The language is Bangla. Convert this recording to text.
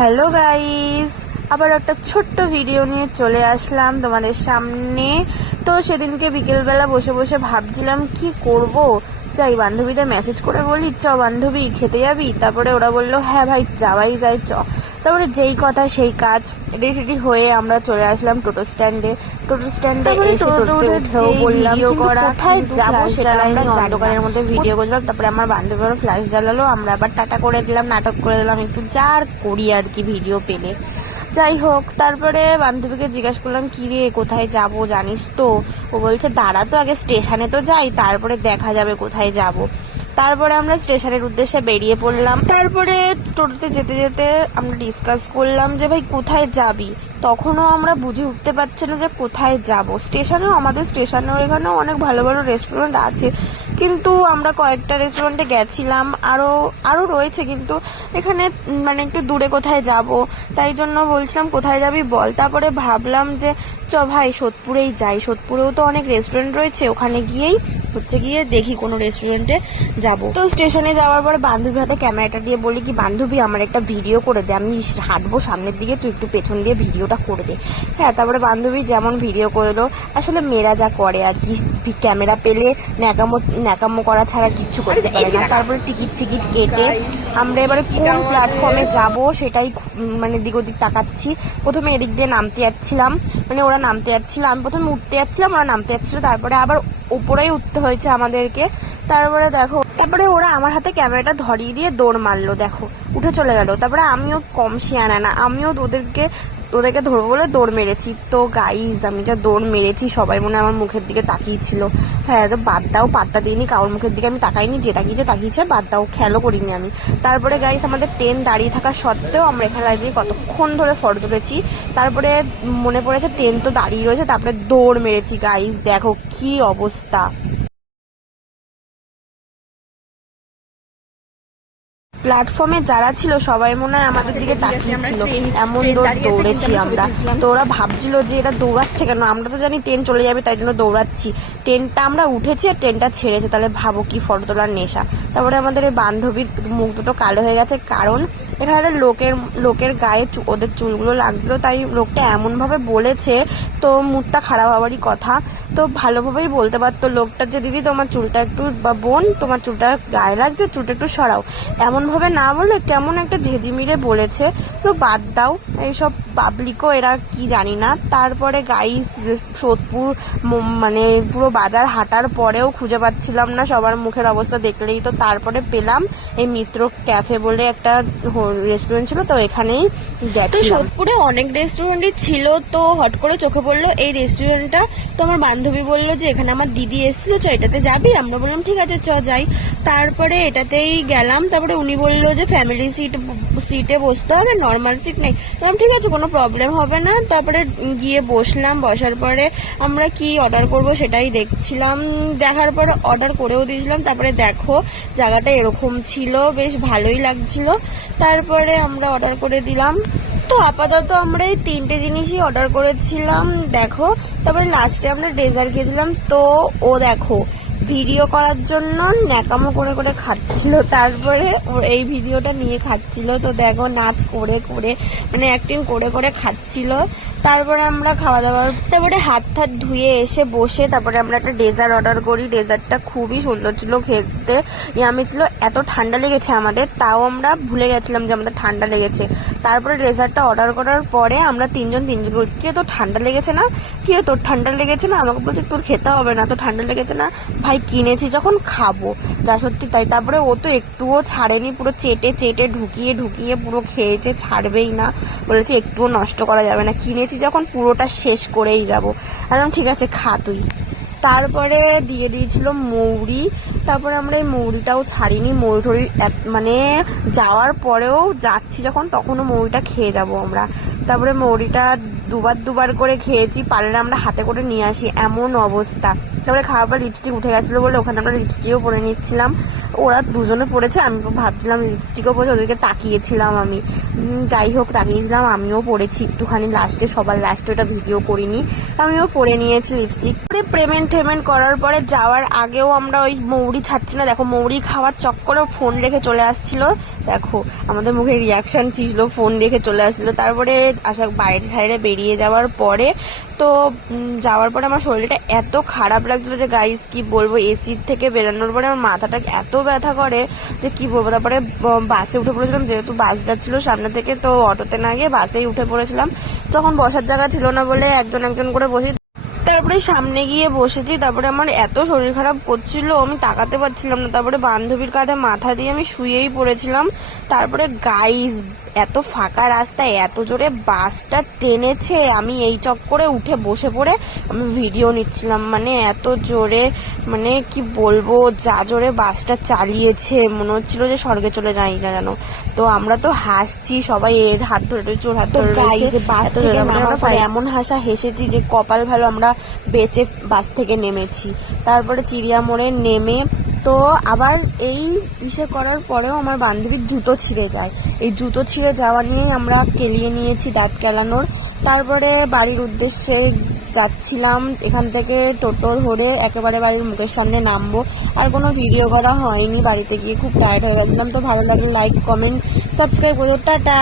হ্যালো গাইস, আবার একটা ছোট্ট ভিডিও নিয়ে চলে আসলাম তোমাদের সামনে। তো সেদিনকে বিকেলবেলা বসে বসে ভাবছিলাম কি করব। যাই বান্ধবীদের মেসেজ করে বলি চ বান্ধবী খেতে যাবি, তারপরে ওরা বললো হ্যাঁ ভাই যাওয়াই যায় চ। তারপরে যেই কথা সেই কাজ, রেডি হয়ে আমরা চলে আসলাম টোটো স্ট্যান্ডে এসে টোটোতে উঠেও বললাম কোথায় যাবো সেটা আমরা অন্ধকারের মধ্যে ভিডিও করলাম। তারপরে আমার বান্ধবীরা ফ্ল্যাশ জ্বালালো, আমরা আবার টাটা করে দিলাম, নাটক করে দিলাম একটু, যার করি আর কি ভিডিও পেলে। যাই হোক, তারপরে বান্ধবীকে জিজ্ঞাসা করলাম কি রে কোথায় যাব জানিস তো? ও বলছে দাঁড়া তো আগে স্টেশনে তো যাই, তারপরে দেখা যাবে কোথায় যাব। তারপরে আমরা স্টেশনের উদ্দেশ্যে বেরিয়ে পড়লাম। তারপরে টোটোতে যেতে যেতে আমরা ডিসকাস করলাম যে ভাই কোথায় যাবি। তখনও আমরা বুঝে উঠতে পারছি না যে কোথায় যাব। আমাদের স্টেশনেও এখানেও অনেক ভালো ভালো রেস্টুরেন্ট আছে, কিন্তু আমরা কয়েকটা রেস্টুরেন্টে গেছিলাম, আরও রয়েছে, কিন্তু এখানে মানে একটু দূরে কোথায় যাব, তাই জন্য বলছিলাম কোথায় যাবি বল। তারপরে ভাবলাম যে চ ভাই সোদপুরেই যাই, সোদপুরেও তো অনেক রেস্টুরেন্ট রয়েছে, ওখানে গিয়ে দেখি কোনো রেস্টুরেন্টে যাব। তো স্টেশনে যাওয়ার পরে বান্ধবীর হাতে ক্যামেরাটা দিয়ে বলি কি বান্ধবী আমার একটা ভিডিও করে দে, আমি হাঁটবো সামনের দিকে, তুই একটু পেছন দিয়ে ভিডিওটা করে দে। হ্যাঁ, তারপরে বান্ধবী যেমন ভিডিও করে দিল। আসলে মেয়েরা যা করে আর কি, ক্যামেরা পেলে ন্যাকামো করা ছাড়া কিচ্ছু করতে পারে না। তারপরে টিকিট কেটে আমরা এবারে কোন প্ল্যাটফর্মে যাব সেটাই মানে দিক ওদিক তাকাচ্ছি। প্রথমে এদিক দিয়ে নামতে যাচ্ছিলাম, মানে ওরা নামতে যাচ্ছিল, আমি প্রথমে উঠতে যাচ্ছিলাম, ওরা নামতে যাচ্ছিল, তারপরে আবার উপরেই উঠতে হয়েছে আমাদেরকে। তারপরে ওরা আমার হাতে ক্যামেরাটা ধরিয়ে দিয়ে দৌড় মারলো, দেখো উঠে চলে গেল। তারপরে আমিও কম শিয়ানা না, আমিও ওদেরকে ধরবো বলে দৌড় মেরেছি। তো গাইজ আমি যা দৌড় মেরেছি, সবাই মনে আমার মুখের দিকে তাকিয়েছিল। হ্যাঁ, তো বাদ দাও, পাত্তা দিইনি কারোর মুখের দিকে, আমি তাকাইনি, যে তাকিয়েছে বাদ দাও, খেয়ালও করিনি আমি। তারপরে গাইজ আমাদের ট্রেন দাঁড়িয়ে থাকা সত্ত্বেও আমরা এখানে দাঁড়িয়ে কতক্ষণ ধরে ফটো তুলেছি। তারপরে মনে পড়েছে ট্রেন তো দাঁড়িয়ে রয়েছে, তারপরে দৌড় মেরেছি। গাইজ দেখো কি অবস্থা। প্ল্যাটফর্মে যারা ছিল সবাই মনে হয় আমাদের দিকে তাকিয়েছিল, এমন দৌড়েছি আমরা। তো ওরা ভাবছিল যে এটা দৌড়াচ্ছে কেন, আমরা তো জানি ট্রেন চলে যাবে তাই জন্য দৌড়াচ্ছি। ট্রেনটা আমরা উঠেছি আর ট্রেনটা ছেড়েছে, তাহলে ভাবো কি ফটো তোলার নেশা। তারপরে আমাদের এই বান্ধবীর মুখ দুটো কালো হয়ে গেছে, কারণ এখানে লোকের গায়ে ওদের চুলগুলো লাগছিল, তাই লোকটা এমন ভাবে বলেছে, তো মুডটা খারাপ হওয়ারই কথা। তো ভালোভাবেই বলতে পারতো লোকটা যে দিদি তোমার চুলটা একটু, বা বোন তোমার চুলটা গায়ে লাগছে, চুলটা একটু সরাও। এমন ভাবে না বলে কেমন একটা ঝেঝিমিরে বলেছে। তো বাদ দাও, এইসব পাবলিকও এরা কি জানি না। তারপরে গাইস সোদপুর মানে পুরো বাজার হাঁটার পরেও খুঁজে পাচ্ছিলাম না, সবার মুখের অবস্থা দেখলেই তো। তারপরে পেলাম এই মিত্র ক্যাফে বলে একটা রেস্টুরেন্ট ছিল, তো এখানেই গেছি। সোদপুরে অনেক রেস্টুরেন্টই ছিল, তো হট করে চোখে পড়লো এই রেস্টুরেন্টটা। তো আমার বান্ধবী বললো যে এখানে আমার দিদি এসেছিল, চ এটাতে যাবি? আমরা বললাম ঠিক আছে চ যাই। তারপরে এটাতেই গেলাম। তারপরে উনি বললো যে ফ্যামিলি সিটে বসতে হবে, নর্মাল সিট নেই। বললাম ঠিক আছে, কোনো প্রবলেম হবে না। তারপরে গিয়ে বসলাম, বসার পরে আমরা কি অর্ডার করব সেটাই দেখছিলাম, দেখার পরে অর্ডার করেও দিয়েছিলাম। তারপরে দেখো জায়গাটা এরকম ছিল, বেশ ভালোই লাগছিল। তারপরে আমরা অর্ডার করে দিলাম। তো আপাতত আমরা এই 3টে জিনিসই অর্ডার করেছিলাম, দেখো। তারপরে লাস্টে আমরা ডেজার্ট খেয়েছিলাম। তো ও দেখো ভিডিও করার জন্য ন্যাকামো করে করে খাচ্ছিল, তারপরে এই ভিডিওটা নিয়ে খাচ্ছিল। তো দেখো নাচ করে করে মানে অ্যাক্টিং করে করে খাচ্ছিল। তারপরে আমরা খাওয়া দাওয়ার তারপরে হাত ধুয়ে এসে বসে তারপরে আমরা একটা ডেজার্ট অর্ডার করি। ডেজার্টটা খুবই সুন্দর ছিল, খেতে ইয়ামি ছিল। এত ঠান্ডা লেগেছে আমাদের, তাও আমরা ভুলে গেছিলাম যে আমাদের ঠান্ডা লেগেছে। তারপরে ডেজার্টটা অর্ডার করার পরে আমরা তিনজন বলছি কি তোর ঠান্ডা লেগেছে না, কি তোর ঠান্ডা লেগেছে না? আমাকে বলছে তোর খেতে হবে না, তোর ঠান্ডা লেগেছে না? ভাই কিনেছি যখন খাবো, যা সত্যি তাই। তারপরে ও তো একটুও ছাড়েনি, পুরো চেটে ঢুকিয়ে পুরো খেয়েছে, ছাড়বেই না। বলেছে একটুও নষ্ট করা যাবে না, কিনেছি যখন পুরোটা শেষ করেই যাবো। একদম ঠিক আছে খা তুই। তারপরে দিয়ে দিয়েছিল মৌরি। তারপরে আমরা এই মৌরিটাও ছাড়িনি, মৌরি মানে যাওয়ার পরেও যাচ্ছি যখন, তখনও মৌরিটা খেয়ে যাব আমরা। তারপরে মৌরিটা দুবার করে খেয়েছি, পারলে আমরা হাতে করে নিয়ে আসি, এমন অবস্থা। তারপরে খাওয়ার পর লিপস্টিক উঠে গেছিলো বলে ওখানে আমরা লিপস্টিকও পরে নিচ্ছিলাম। ওরা দুজনে পড়েছে, আমি ভাবছিলাম লিপস্টিকও পরেছে, ওদেরকে তাকিয়েছিলাম আমি। যাই হোক তাকিয়েছিলাম, আমিও পড়েছি একটুখানি লাস্টে, সবার লাস্টে, ওটা ভিডিও করিনি, আমিও পরে নিয়েছি লিপস্টিক। পেমেন্ট করার পরে যাওয়ার আগেও আমরা ওই মৌরি ছাড়ছি না, দেখো মৌরি খাওয়ার চক্করে ফোন রেখে চলে আসছিল, দেখো আমাদের মুখে রিয়াকশন ছিল, ফোন রেখে চলে আসছিল। তারপরে বাইরে বেরিয়ে যাওয়ার পরে তো যাওয়ার পরে আমার শরীরটা এত খারাপ লাগছিল যে গাইস কি বলবো, এসির থেকে বেরোনোর পরে আমার মাথাটা এত ব্যথা করে যে কি বলবো। তারপরে বাসে উঠে পড়েছিলাম, যেহেতু বাস যাচ্ছিল সামনে থেকে, তো অটোতে না গিয়ে বাসেই উঠে পড়েছিলাম। তখন বসার জায়গা ছিল না বলে একজন করে বসে, তারপরে সামনে গিয়ে বসেছি। তারপরে আমার এত শরীর খারাপ করছিল, আমি তাকাতে পারছিলাম না। তারপরে বান্ধবীর কাঁধে মাথা দিয়ে আমি শুয়েই পড়েছিলাম। তারপরে গাইস এত ফাঁকা রাস্তায় এত জোরে বাসটা টেনেছে, আমি এই চক্করে উঠে বসে পড়ে আমি ভিডিও নিচ্ছিলাম। মানে এত জোরে, মানে কি বলবো, যা জোরে বাসটা চালিয়েছে মনে হচ্ছিল যে স্বর্গে চলে যাই না জানো। তো আমরা তো হাসছি সবাই, এর হাত ধরে রয়েছে, ওর হাত ধরে রয়েছে, বাস থেকে নামার পরে এমন হেসেছি যে কপাল ভালো আমরা বেঁচে বাস থেকে নেমেছি। তারপরে চিড়িয়া মোড়ে নেমে তো আবার এই করার পরেও আমার বান্ধবীর জুতো ছিঁড়ে যায়, এই জুতো ছিঁড়ে যাওয়া নিয়েই আমরা কেলিয়ে নিয়েছি, দাঁত কেলানোর। তারপরে বাড়ির উদ্দেশ্যে যাচ্ছিলাম, এখান থেকে টোটো ধরে একেবারে বাড়ির মুখের সামনে নামবো। আর কোনো ভিডিও করা হয়নি, বাড়িতে গিয়ে খুব টায়ার্ড হয়ে গেছিলাম। তো ভালো লাগলে লাইক, কমেন্ট, সাবস্ক্রাইব করো, টাটা।